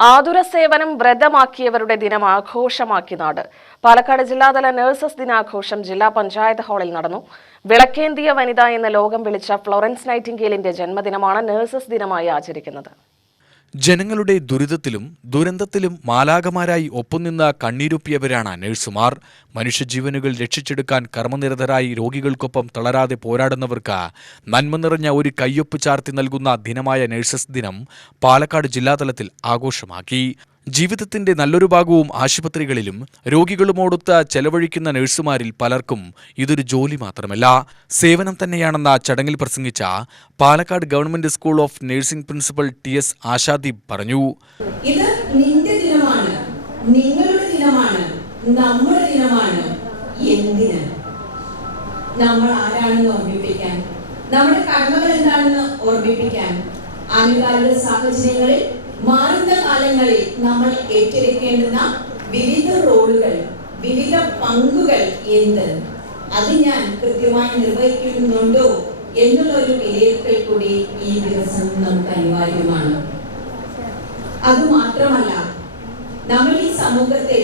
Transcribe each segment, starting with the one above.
ആതുര സേവനം വ്രതമാക്കിയവരുടെ ദിനം ആഘോഷമാക്കി നാട്. പാലക്കാട് ജില്ലാതല നഴ്സസ് ദിനാഘോഷം ജില്ലാ പഞ്ചായത്ത് ഹാളിൽ നടന്നു. വിളക്കേന്തിയ വനിത എന്ന ലോകം വിളിച്ച ഫ്ലോറൻസ് നൈറ്റിംഗേലിന്റെ ജന്മദിനമാണ് നഴ്സസ് ദിനമായി ആചരിക്കുന്നത്. ജനങ്ങളുടെ ദുരിതത്തിലും ദുരന്തത്തിലും മാലാകമാരായി ഒപ്പുനിന്ന കണ്ണീരൊപ്പിയവരാണ് നഴ്സുമാർ. മനുഷ്യജീവനുകൾ രക്ഷിച്ചെടുക്കാൻ കർമ്മനിരതരായി രോഗികൾക്കൊപ്പം തളരാതെ പോരാടുന്നവർക്ക് നന്മ നിറഞ്ഞ ഒരു കയ്യൊപ്പ് ചാർത്തി നൽകുന്ന ദിനമായ നഴ്സസ് ദിനം പാലക്കാട് ജില്ലാതലത്തിൽ ആഘോഷമാക്കി. ജീവിതത്തിന്റെ നല്ലൊരു ഭാഗവും ആശുപത്രികളിലും രോഗികളുമോടൊത്ത് ചെലവഴിക്കുന്ന നഴ്സുമാരിൽ പലർക്കും ഇതൊരു ജോലി മാത്രമല്ല. സേവനം തന്നെയാണെന്ന ചടങ്ങിൽ പ്രസംഗിച്ച Palakkad government school of nursing principal T S Ashadeep പറഞ്ഞു. ഇത് നിന്റെ ദിനമാണ്. നിങ്ങളുടെ ദിനമാണ്. നമ്മുടെ ദിനമാണ്. നമ്മൾ ആരാണെന്ന് നമ്മുടെ കടമകൾ എന്താണെന്ന് ഓർമ്മിപ്പിക്കാൻ ആനുകാലിക സാഹചര്യങ്ങളിൽ മാറുന്ന കാലങ്ങളിൽ നമ്മൾ ഏറ്റെടുക്കേണ്ടുന്ന വിവിധ റോളുകൾ വിവിധ പങ്കുകൾ എന്ത്? അത് ഞാൻ കൃത്യമായി നിർവഹിക്കുന്നുണ്ടോ എന്നുള്ള ഒരു വിലയിരുത്തൽ കൂടി ഈ ദിവസം നമുക്ക് അനിവാര്യമാണ്. അത് മാത്രമല്ല നമ്മൾ ഈ സമൂഹത്തിൽ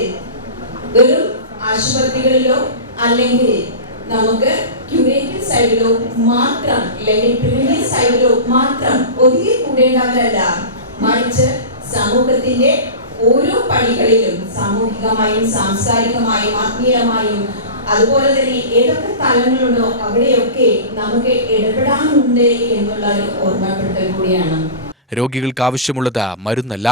വെറും ആശുപത്രികളിലോ അല്ലെങ്കിൽ നമുക്ക് ക്യൂറേറ്റീവ് സൈഡിലോ മാത്രം അല്ലെങ്കിൽ പ്രിവിലേജ് സൈഡിലോ മാത്രം ഒതുങ്ങി കൂടേണ്ടവരല്ല. മറിച്ച് സമൂഹത്തിന്റെ ഓരോ പണികളിലും സാമൂഹികമായും സാംസ്കാരികമായും ആത്മീയമായും അതുപോലെ തന്നെ ഏതൊക്കെ തലങ്ങളുണ്ടോ അവിടെയൊക്കെ നമുക്ക് ഇടപെടാനുണ്ട് എന്നുള്ള ഒരു ഓർമ്മപ്പെടുത്തൽ കൂടിയാണ്. രോഗികൾക്ക് ആവശ്യമുള്ളത് മരുന്നല്ല.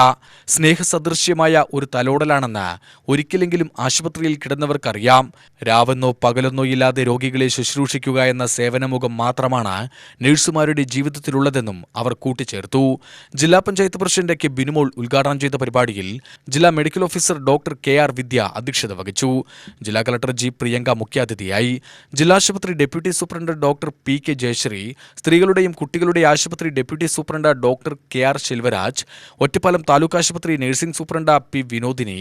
സ്നേഹസദൃശ്യമായ ഒരു തലോടലാണെന്ന് ഒരിക്കലെങ്കിലും ആശുപത്രിയിൽ കിടന്നവർക്കറിയാം. രാവെന്നോ പകലെന്നോ ഇല്ലാതെ രോഗികളെ ശുശ്രൂഷിക്കുക എന്ന സേവനമുഖം മാത്രമാണ് നഴ്സുമാരുടെ ജീവിതത്തിലുള്ളതെന്നും അവർ കൂട്ടിച്ചേർത്തു. ജില്ലാ പഞ്ചായത്ത് പ്രസിഡന്റ് കെ ബിനുമോൾ ഉദ്ഘാടനം ചെയ്ത പരിപാടിയിൽ ജില്ലാ medical officer doctor K R Vidya അധ്യക്ഷത വഹിച്ചു. ജില്ലാ കളക്ടർ ജി പ്രിയങ്ക മുഖ്യാതിഥിയായി. ജില്ലാശുപത്രി deputy superintendent doctor P K Jayashree സ്ത്രീകളുടെയും കുട്ടികളുടെയും ആശുപത്രി deputy superintendent doctor K R Selvaraj Ottapalam taluk ആശുപത്രി നഴ്സിംഗ് സൂപ്രണ്ട പി വിനോദിനി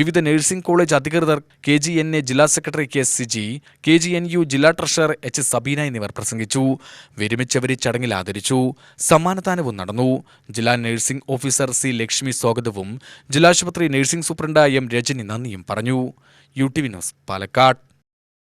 വിവിധ നഴ്സിംഗ് കോളേജ് അധികൃതർ കെ ജി എൻ എ ജില്ലാ secretary K Siji K G N U ജില്ലാ treasurer H Sabeena എന്നിവർ പ്രസംഗിച്ചു. വിരമിച്ചവരെ ചടങ്ങിൽ ആദരിച്ചു. സമ്മാനദാനവും നടന്നു. ജില്ലാ നഴ്സിംഗ് ഓഫീസർ സി ലക്ഷ്മി സ്വാഗതവും ജില്ലാശുപത്രി നഴ്സിംഗ് സൂപ്രണ്ട് എം രജനി നന്ദിയും പറഞ്ഞു. U T V news Palakkad.